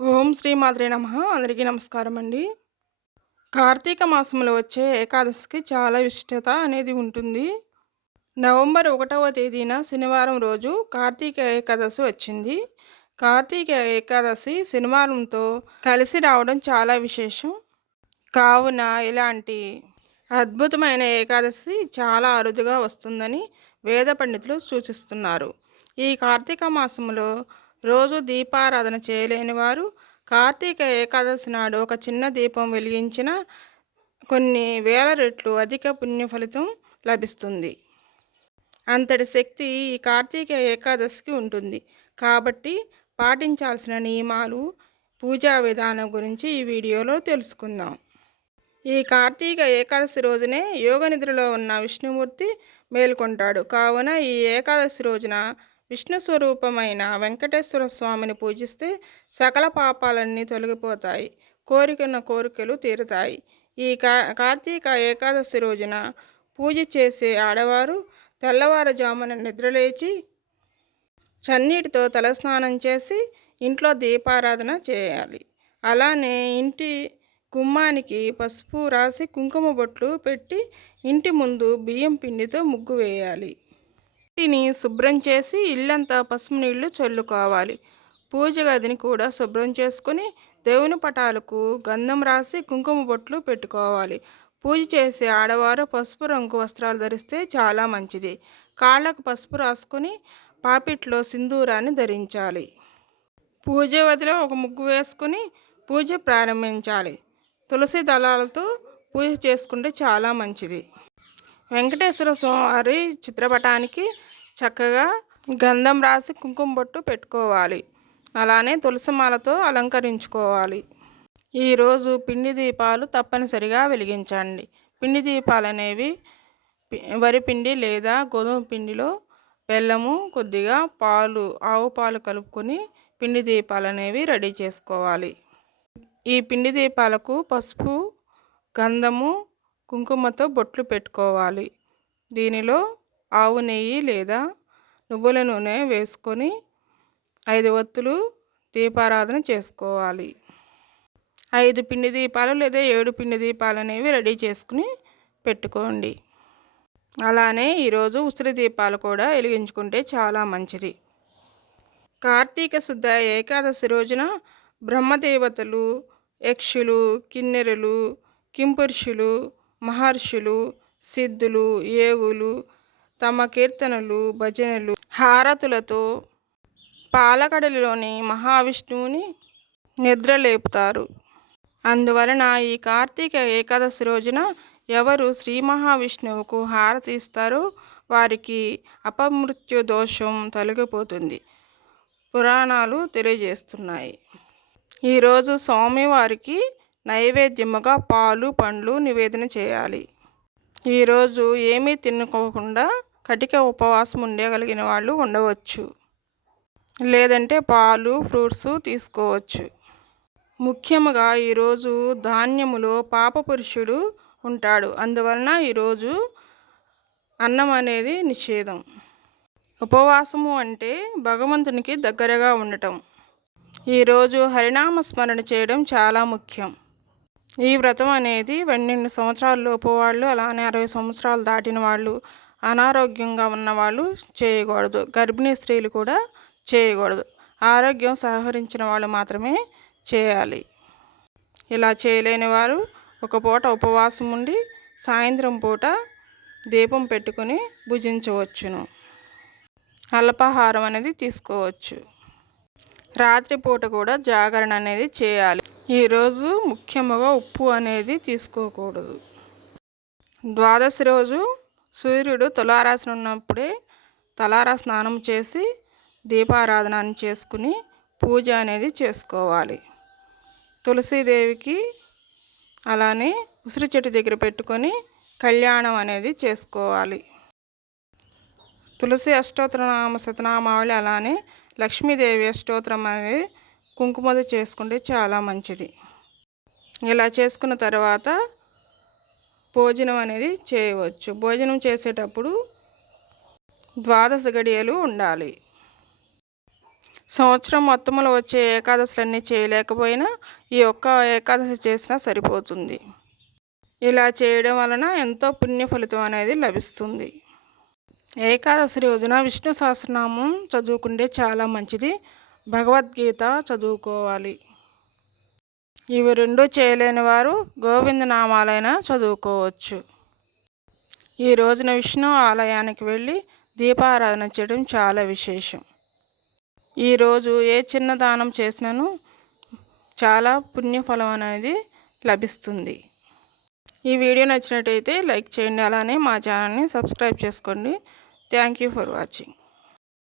ఓం శ్రీ మాత్రే నమః. అందరికీ నమస్కారం అండి. కార్తీక మాసంలో వచ్చే ఏకాదశికి చాలా విశిష్టత అనేది ఉంటుంది. నవంబర్ 1వ తేదీన శనివారం రోజు కార్తీక ఏకాదశి వచ్చింది. కార్తీక ఏకాదశి శనివారంతో కలిసి రావడం చాలా విశేషం. కావున ఇలాంటి అద్భుతమైన ఏకాదశి చాలా అరుదుగా వస్తుందని వేద పండితులు సూచిస్తున్నారు. ఈ కార్తీక మాసంలో రోజు దీపారాధన చేయలేని వారు కార్తీక ఏకాదశి నాడు ఒక చిన్న దీపం వెలిగించిన కొన్ని వేల రెట్లు అధిక పుణ్య ఫలితం లభిస్తుంది. అంతటి శక్తి ఈ కార్తీక ఏకాదశికి ఉంటుంది. కాబట్టి పాటించాల్సిన నియమాలు, పూజా విధానం గురించి ఈ వీడియోలో తెలుసుకుందాం. ఈ కార్తీక ఏకాదశి రోజునే యోగ నిద్రలో ఉన్న విష్ణుమూర్తి మేల్కొంటాడు. కావున ఈ ఏకాదశి రోజున విష్ణు స్వరూపమైన వెంకటేశ్వర స్వామిని పూజిస్తే సకల పాపాలన్నీ తొలగిపోతాయి, కోరికన్న కోరికలు తీరుతాయి. ఈ కార్తీక ఏకాదశి రోజున పూజ చేసే ఆడవారు తెల్లవారుజామున నిద్రలేచి చన్నీటితో తలస్నానం చేసి ఇంట్లో దీపారాధన చేయాలి. అలానే ఇంటి గుమ్మానికి పసుపు రాసి కుంకుమ బొట్లు పెట్టి ఇంటి ముందు బియ్యం పిండితో ముగ్గు వేయాలి. ఇంటిని శుభ్రం చేసి ఇల్లంతా పసుపు నీళ్లు చల్లుకోవాలి. పూజ గదిని కూడా శుభ్రం చేసుకుని దేవుని పటాలకు గంధం రాసి కుంకుమ బొట్లు పెట్టుకోవాలి. పూజ చేసే ఆడవారు పసుపు రంగు వస్త్రాలు ధరిస్తే చాలా మంచిది. కాళ్ళకు పసుపు రాసుకొని పాపిట్లో సింధూరాన్ని ధరించాలి. పూజ గదిలో ఒక ముగ్గు వేసుకుని పూజ ప్రారంభించాలి. తులసి దళాలతో పూజ చేసుకుంటే చాలా మంచిది. వెంకటేశ్వర స్వామి చిత్రపటానికి చక్కగా గంధం రాసి కుంకుమ బొట్టు పెట్టుకోవాలి. అలానే తులసిమాలతో అలంకరించుకోవాలి. ఈరోజు పిండి దీపాలు తప్పనిసరిగా వెలిగించండి. పిండి దీపాలు అనేవి వరిపిండి లేదా గోధుమ పిండిలో బెల్లము, కొద్దిగా పాలు, ఆవు పాలు కలుపుకొని పిండి దీపాలు అనేవి రెడీ చేసుకోవాలి. ఈ పిండి దీపాలకు పసుపు, గంధము, కుంకుమతో బొట్లు పెట్టుకోవాలి. దీనిలో ఆవు నెయ్యి లేదా నువ్వుల నూనె వేసుకొని 5 ఒత్తులు దీపారాధన చేసుకోవాలి. 5 పిండి దీపాలు లేదా 7 పిండి దీపాలు అనేవి రెడీ చేసుకుని పెట్టుకోండి. అలానే ఈరోజు ఉసిరి దీపాలు కూడా వెలిగించుకుంటే చాలా మంచిది. కార్తీక శుద్ధ ఏకాదశి రోజున బ్రహ్మదేవతలు, యక్షులు, కిన్నెరలు, కింపురుషులు, మహర్షులు, సిద్ధులు, యోగులు తమ కీర్తనలు, భజనలు, హారతులతో పాలకడలిలోని మహావిష్ణువుని నిద్రలేపుతారు. అందువలన ఈ కార్తీక ఏకాదశి రోజున ఎవరు శ్రీ మహావిష్ణువుకు హారతి ఇస్తారో వారికి అపమృత్యు దోషం తొలగిపోతుంది పురాణాలు తెలియజేస్తున్నాయి. ఈరోజు స్వామివారికి నైవేద్యముగా పాలు, పండ్లు నివేదన చేయాలి. ఈరోజు ఏమీ తినుకోకుండా కటిక ఉపవాసం ఉండగలిగిన వాళ్ళు ఉండవచ్చు. లేదంటే పాలు, ఫ్రూట్స్ తీసుకోవచ్చు. ముఖ్యంగా ఈరోజు ధాన్యములో పాపపురుషుడు ఉంటాడు. అందువలన ఈరోజు అన్నం అనేది నిషేధం. ఉపవాసము అంటే భగవంతునికి దగ్గరగా ఉండటం. ఈరోజు హరినామ స్మరణ చేయడం చాలా ముఖ్యం. ఈ వ్రతం అనేది 12 సంవత్సరాల లోపు వాళ్ళు, అలానే 60 సంవత్సరాలు దాటిన వాళ్ళు, అనారోగ్యంగా ఉన్నవాళ్ళు చేయకూడదు. గర్భిణీ స్త్రీలు కూడా చేయకూడదు. ఆరోగ్యం సహకరించిన వాళ్ళు మాత్రమే చేయాలి. ఇలా చేయలేని వారు ఒక పూట ఉపవాసం ఉండి సాయంత్రం పూట దీపం పెట్టుకుని భుజించవచ్చును. అల్పాహారం అనేది తీసుకోవచ్చు. రాత్రిపూట కూడా జాగరణ అనేది చేయాలి. ఈరోజు ముఖ్యంగా ఉప్పు అనేది తీసుకోకూడదు. ద్వాదశి రోజు సూర్యుడు తులారాశిలో ఉన్నప్పుడే తలారా స్నానం చేసి దీపారాధన చేసుకుని పూజ అనేది చేసుకోవాలి. తులసీదేవికి అలానే ఉసిరి చెట్టు దగ్గర పెట్టుకొని కళ్యాణం అనేది చేసుకోవాలి. తులసి అష్టోత్తరనామ శతనామావళి, అలానే లక్ష్మీదేవి అష్టోత్తరం అనేది కుంకుమతో చేసుకుంటే చాలా మంచిది. ఇలా చేసుకున్న తర్వాత భోజనం అనేది చేయవచ్చు. భోజనం చేసేటప్పుడు ద్వాదశ గడియలు ఉండాలి. సంవత్సరం మొత్తంలో వచ్చే ఏకాదశులన్నీ చేయలేకపోయినా ఈ ఒక్క ఏకాదశి చేసినా సరిపోతుంది. ఇలా చేయడం వలన ఎంతో పుణ్య ఫలితం అనేది లభిస్తుంది. ఏకాదశి రోజున విష్ణు సహస్రనామం చదువుకుంటే చాలా మంచిది. భగవద్గీత చదువుకోవాలి. ఇవి రెండు చేయలేని వారు గోవింద నామాలైనా చదువుకోవచ్చు. ఈ రోజున విష్ణు ఆలయానికి వెళ్ళి దీపారాధన చేయడం చాలా విశేషం. ఈరోజు ఏ చిన్న దానం చేసినాను చాలా పుణ్యఫలం అనేది లభిస్తుంది. ఈ వీడియో నచ్చినట్టయితే లైక్ చేయండి. అలానే మా ఛానల్ని సబ్స్క్రైబ్ చేసుకోండి. Thank you for watching.